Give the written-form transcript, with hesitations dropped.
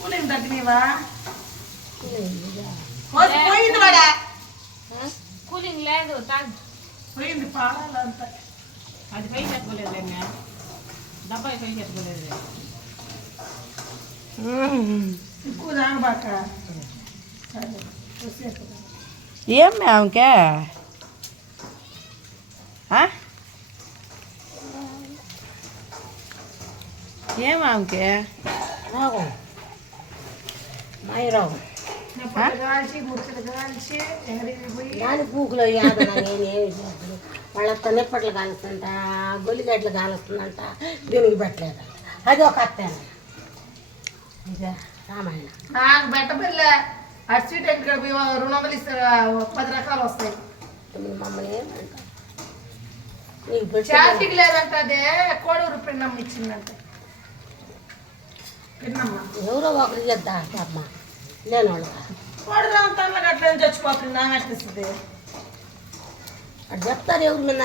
cooling తగ్గినవా పోయింది వాడా cooling లేదు తాగు పోయింది పాడాలంతా అది పై చెప్పుకోలేదు డబ్బాయి పై చెప్పుకోలేదు ఎక్కువ తాగబాక ఏం ఆమెకే ఏం ఆమెకే రాగం మాయరాగం కాల్చి ముచ్చలు కాల్చి ఎగరికి పోయి దాని పూకులో యాదన నేనేమి చేస్తాను వాళ్ళంతా నిప్పట్లు కాలుస్తుంట గొల్లిగడ్డలు కాలుస్తుందంట దీనికి పెట్టలేదంట అది ఒక అత్తేన ఇదే రామాయణ నాకు బెట్టబిల్ల అటు ఇక్కడ 200 ఇస్తారు 10 రకాలు వస్తాయి మమ్మల్ని ఏమంట నీకు పెట్టి చాటికి లేదంట అదే కోడూరు పిన్నమ్మ ఇచ్చిందంట పిన్నమ్మ ఎవరో ఒకరు చేద్దా అమ్మ లేని వాళ్ళకి కోడూరు తనలకు అట్లా చచ్చిపోతుంది నాకు అనిపిస్తుంది అటు చెప్తారు ఎవరి మీద